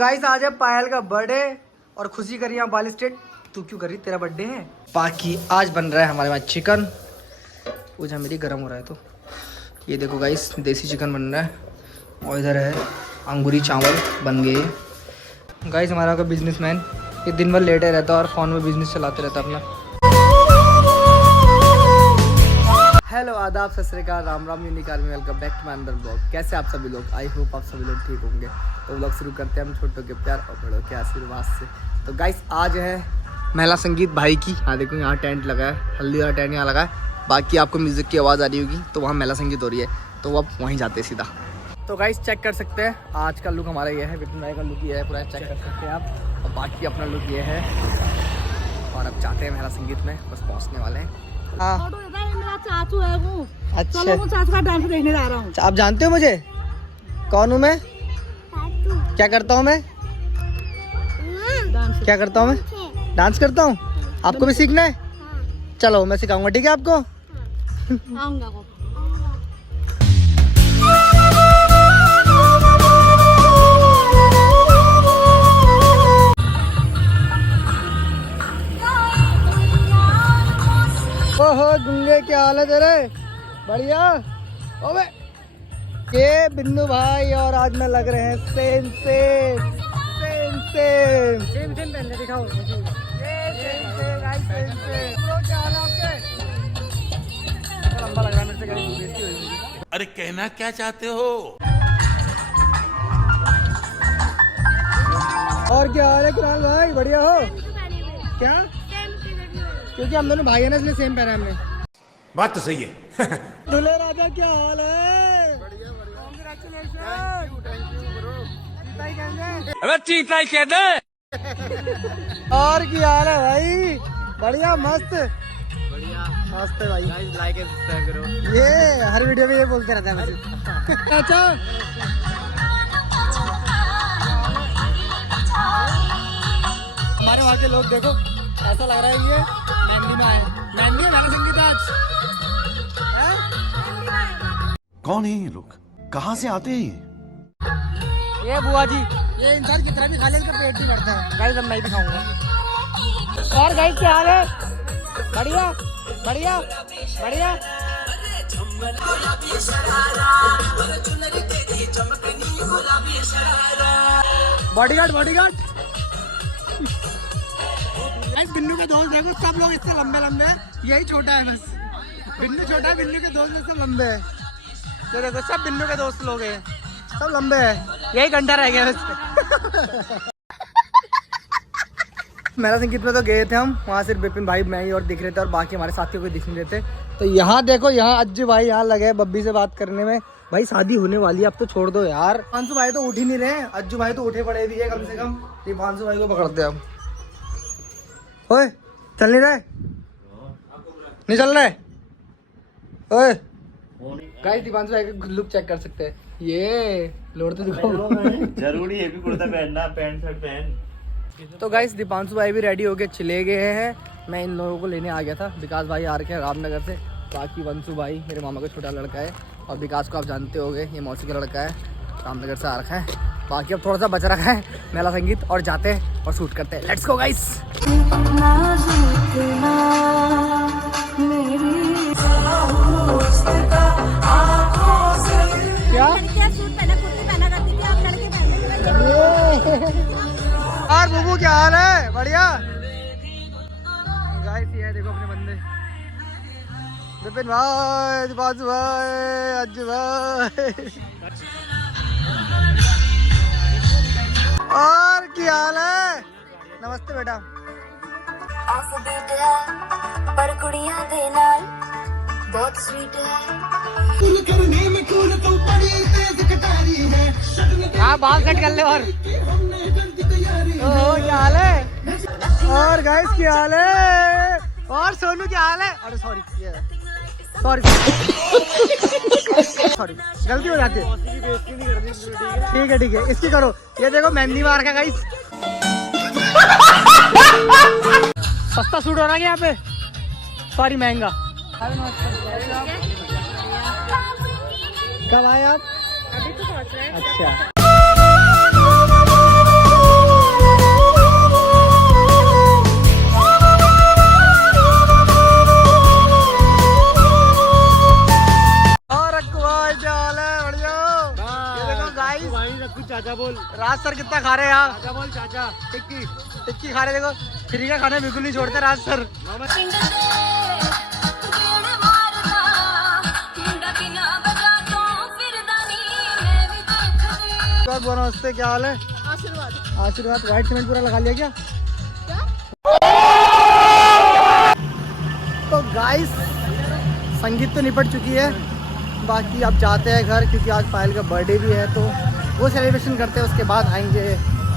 Guys आज है पायल का बर्थडे और खुशी करी यहाँ बाली स्टेट। तू क्यों करी, तेरा बर्थडे है। बाकी आज बन रहा है हमारे पास चिकन। वो जहाँ मेरी गर्म हो रहा है तो ये देखो गाइस देसी चिकन बन रहा है। और इधर है अंगूरी चावल बन गए। गाइस हमारा का बिजनेसमैन ये दिन भर लेटे रहता है और फ़ोन में बिजनेस चलाते रहता अपना। हेलो आदाब सत श्री अकाल राम राम unique army, welcome back to my another blog. कैसे आप सभी लोग, आई होप आप सभी लोग ठीक होंगे। तो ब्लॉग शुरू करते हैं हम छोटों के प्यार और बड़ों के आशीर्वाद से। तो गाइस आज है महिला संगीत भाई की। हाँ देखो यहाँ टेंट लगा है, हल्दी वाला टेंट यहाँ लगा है। बाकी आपको म्यूज़िक की आवाज़ आ रही होगी तो वहाँ महिला संगीत हो रही है, तो अब वहीं जाते हैं सीधा। तो गाइस चेक कर सकते हैं आज का लुक हमारा ये है, विपिन भाई का लुक ये है पूरा, चेक कर सकते हैं आप। और बाकी अपना लुक ये है और अब जाते हैं महिला संगीत में, बस पहुँचने वाले हैं। हाँ मेरा चाचू है वो। अच्छा चलो वो चाचू का डांस देखने जा रहा हूँ। आप जानते हो मुझे कौन हूँ मैं, क्या करता हूँ मैं, क्या करता हूँ मैं, डांस करता हूँ। आपको भी सीखना है, चलो मैं सिखाऊंगा, ठीक है आपको। आऊंगा ओहो गुंगे क्या हाल है तेरे, बढ़िया। ओबे ये बिन्नू भाई और आज में लग रहे हैं same same same same same same पहले दिखाओ ये same same guys same same. Bro क्या हाल है आपके, लंबा लग रहा है मेरे से गाइस, बेइज्जती होगी। अरे कहना क्या चाहते हो। और क्या हाल है कुणाल भाई, बढ़िया हो क्या, क्योंकि हम दोनों भाई है ना इसलिए सेम पहना है हमने। बात तो सही है। दूल्हे राजा क्या हाल है, अबे चीता ही कह दे। और क्या हाल है भाई, बढ़िया मस्त बढ़िया मस्त है भाई। लाइक एंड सब्सक्राइब करो, ये हर वीडियो में ये बोलते रहता है मुझे। अच्छा हमारे वहाँ के लोग देखो, ऐसा लग रहा है ये मेहंदी में आए, मेहंदी में मेरा संगीत आज। कौन है ये लोग, कहाँ से आते हैं ये बुआ जी, ये इंसान कितना भी खा ले इनका पेट भी बढ़ता है। गाइस अब मैं भी खाऊंगा। और गाइस क्या हाल है, बढ़िया बढ़िया बढ़िया। Bodyguard bodyguard. बिन्नू के दोस्त देखो, सब लोग इससे लंबे लंबे हैं, यही छोटा है बस। बिन्नू छोटा है, बिन्नू के दोस्त में सब लंबे हैं। ये देखो सब बिन्नू के दोस्त लोग हैं, सब लंबे हैं, यही घंटा रह गया बस। मेरा संगीत में तो गए थे हम, वहाँ सिर्फ विपिन भाई मैं ही और दिख रहे थे और बाकी हमारे साथियों को दिख नहीं रहे थे। तो यहाँ देखो, यहाँ अज्जू भाई यहाँ लगे बब्बी से बात करने में। भाई शादी होने वाली है, अब तो छोड़ दो यार। दीपांशु भाई तो उठ ही नहीं रहे, अज्जू भाई तो उठे पड़े भी है, कम से कम दीपांशु भाई को पकड़ते हम। ओए चल नहीं रहे, नहीं चल रहे। ओए गाइस दीपांशु भाई का लुक चेक कर सकते हैं, ये लोड तो दिखाओ। जरूरी है भी कुर्ता पहनना, पैंट शर्ट पहन। तो गाइस दीपांशु भाई भी रेडी होके चले गए हैं। मैं इन लोगों को लेने आ गया था, विकास भाई आ रखे हैं रामनगर से। बाकी वंशु भाई मेरे मामा का छोटा लड़का है और विकास को आप जानते होंगे, ये मौसी का लड़का है, रामनगर से आ रखा है। बाकी अब थोड़ा सा बच रखा है मेला संगीत, और जाते हैं और शूट करते हैं। Let's go guys. क्या और बुबू क्या हाल है, बढ़िया। गाइस ये देखो अपने बंदे, विपिन भाई, दीपांशु भाई, अज्जू भाई। और क्या हाल है, नमस्ते बेटा। पर कुड़ियां दे नाल बहुत स्वीट है। हाँ बाल सेट कर ले। और ओह क्या हाल है, और गाइस क्या हाल है, और सोनू क्या हाल है। अरे सॉरी सॉरी सॉरी गलती हो जाती है, ठीक है ठीक है, इसकी करो। ये देखो मेहंदी मार का गाइस, सस्ता सूट हो रहा है यहाँ पे, सॉरी महंगा। कब आए आप, अभी तो पहुंच रहे हैं। अच्छा सर कितना खा रहे हैं यहाँ। चाचा बोल चाचा। टिक्की टिक्की खा रहे, देखो फ्री का खाना बिल्कुल नहीं छोड़ते राज सर। नमस्ते, क्या हाल है? आशीर्वाद। आशीर्वाद। व्हाइट सीमेंट पूरा लगा लिया क्या? तो गाइस संगीत तो निपट चुकी है, बाकी अब जाते हैं घर क्योंकि आज पायल का बर्थडे भी है, तो वो सेलिब्रेशन करते हैं। उसके बाद आएंगे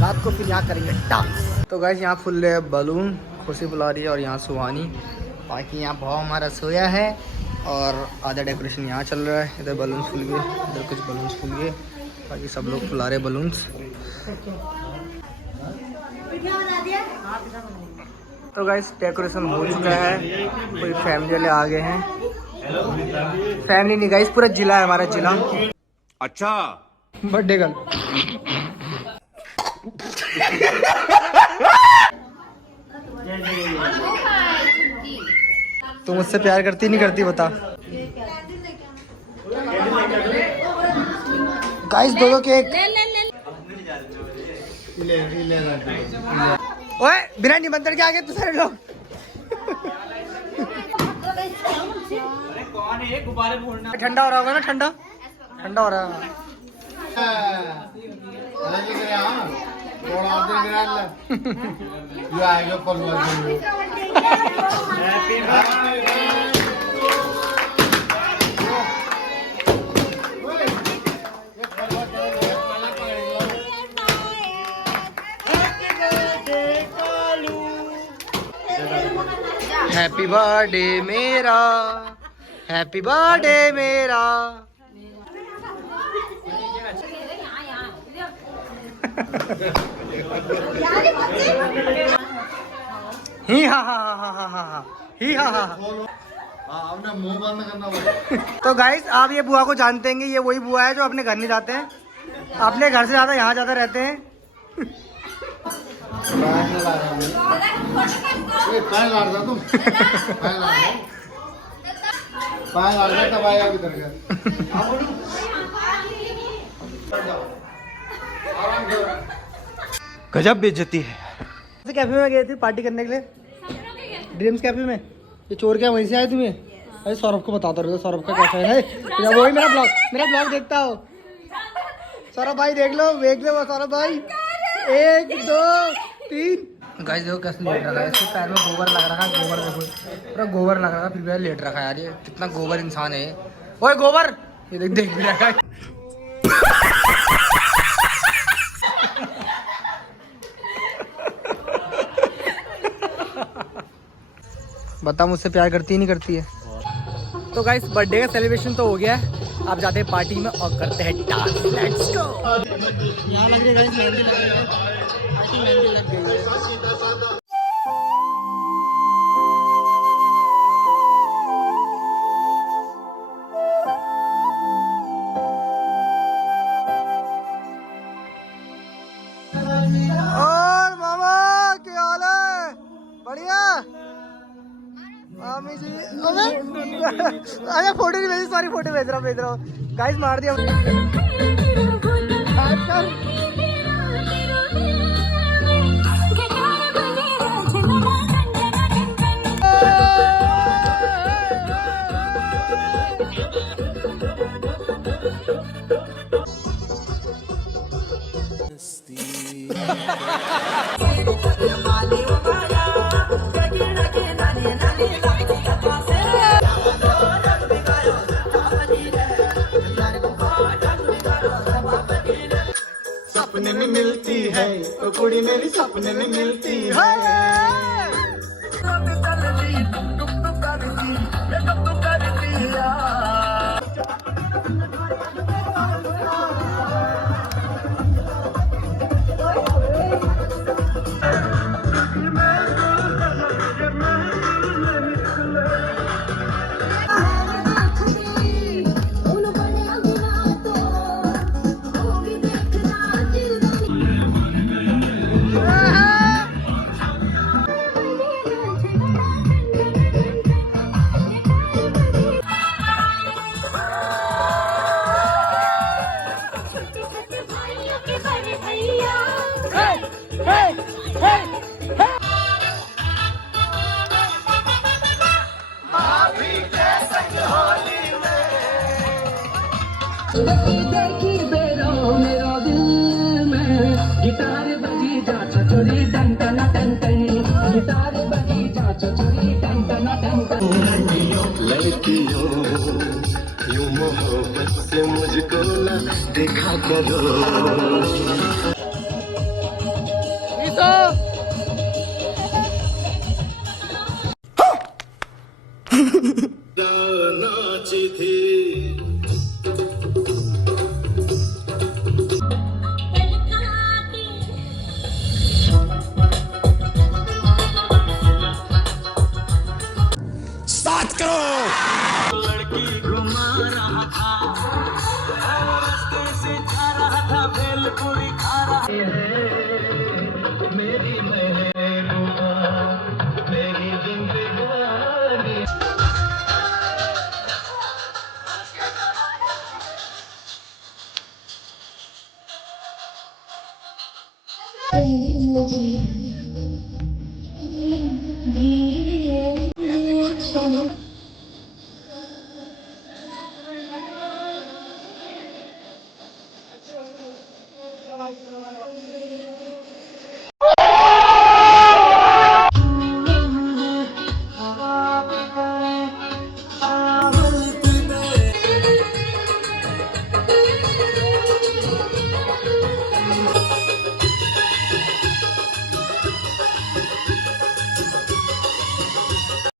रात को, फिर यहाँ करेंगे डांस। तो गाइस यहाँ फुल रहे बलून, खुशी बुला रही है और यहाँ सुहानी। बाकी यहाँ भाव हमारा सोया है और आधा डेकोरेशन यहाँ चल रहा है। इधर बलून्स फूल गए, इधर कुछ बलून्स फूल गए, बाकी सब लोग फुला रहे बलून्स। तो गाइस डेकोरेशन हो चुका है, कोई फैमिली वाले आ गए हैं। फैमिली नहीं गाइस, पूरा जिला है हमारा, जिला। अच्छा बर्थडे गर्ल। तुम मुझसे प्यार करती नहीं करती बता। गाइस दो केक। ओए बिना निमंत्रण के आ गए तो सारे लोग। ठंडा हो रहा होगा ना, ठंडा ठंडा हो रहा है। हैप्पी बर्थडे मेरा, हैप्पी बर्थडे मेरा। ही हा हा हा हा हा हा ही हा हा। मुंह बंद करना। तो गाइस आप ये बुआ को जानते हैं, ये वही बुआ है जो अपने घर नहीं जाते हैं, अपने घर से ज्यादा यहाँ ज्यादा रहते हैं। गजब बेइज्जती है। कैफे में गए थे पार्टी करने के लिए, ड्रीम्स कैफे में। ये चोर क्या वहीं से आए तुम्हें? अरे सौरभ को बताता रहो, सौरभ का कैफे है। वही मेरा ब्लॉग देखता हो। सौरभ भाई देख लो वो सौरभ भाई। 1 2 3। गाइस देखो कैसे लेट रखा है, इसके पैर में गोबर लग रखा है। गोबर देखो पूरा गोबर लग रहा है, फिर भी लेट रखा है यार। ये कितना गोबर इंसान है। ओए गोबर, ये देख भी रखा है। बता मुझसे प्यार करती ही नहीं करती है। तो गाइस बर्थडे का सेलिब्रेशन तो हो गया है, आप जाते हैं पार्टी में और करते हैं डांस। Let's go. यहाँ लग रही है गाइस, मेहंदी लग रही है। पार्टी मेहंदी लग गई है। और मामा क्या हाल है? बढ़िया। मामी जी अरे फोटो नहीं भेजी, सॉरी फोटो भेज रहा हूँ। गाइस मार दिया। सपने में मिलती है तो कुड़ी मेरी, सपने में मिलती है।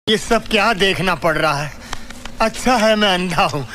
ये सब क्या देखना पड़ रहा है? अच्छा है मैं अंधा हूँ।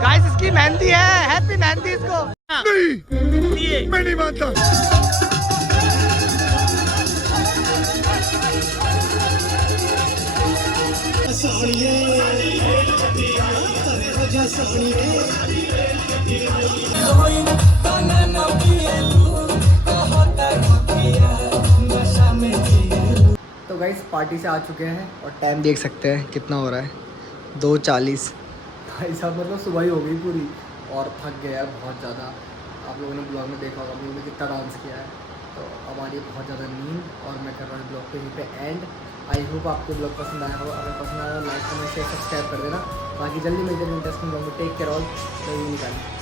गाइस इसकी मेहंदी है, हैप्पी मेहंदी इसको। नहीं, मैं नहीं मानता। तो गाइस पार्टी से आ चुके हैं और टाइम देख सकते हैं कितना हो रहा है, 2:40। भाई साहब मतलब सुबह ही हो गई पूरी और थक गया है बहुत ज़्यादा। आप लोगों ने ब्लॉग में देखा होगा हम लोगों ने कितना डांस किया है। तो अब आ रही है बहुत ज़्यादा नींद और मैं कर रहा हूँ ब्लॉग पे यहीं पे एंड। आई होप आपको ब्लॉग पसंद आया हो। अगर पसंद आया हो लाइक कमेंट शेयर सब्सक्राइब कर देना। बाकी जल्दी मिलते हैं इंटरेस्टिंग ब्लॉग में। Take care all. तो ये निकालें।